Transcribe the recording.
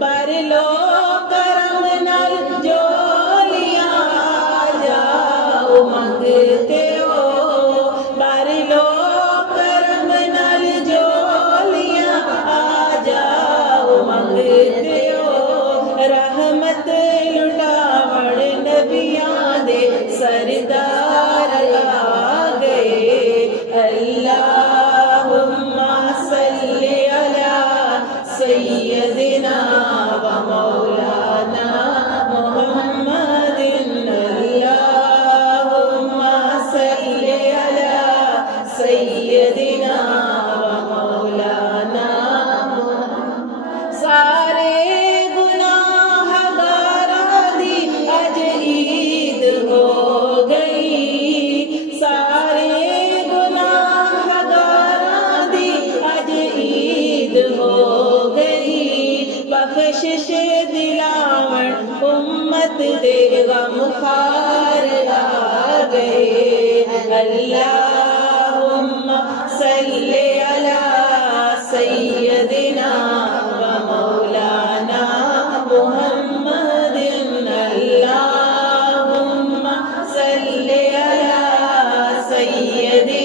पर लो करम नल जोलियां जाओ मंगते हो, पर लो करम नल जोलियां आ जाओ मंगते हो। रहमत लुटावण नबियां दे सरदार आ गए। अल्लाहुम्मा सल्ली अला सय्यदिना व मौलाना मुहम्मदिन। अल्लाहुम्मा सल्ली अला सय्यदिना व मौलाना मुहम्मद। सारे गुनाहगारां दी अज ईद हो गई, सारे गुनाहगारां दी अज ईद हो गई। बख्शिश दिलावण उम्मत दे गमखार आ गए। अल्लाहुम्मा सल्ली अला सय्यदिना व मौलाना मुहम्मदिन। अल्लाहुम्मा सल्ली अला सय्यदिना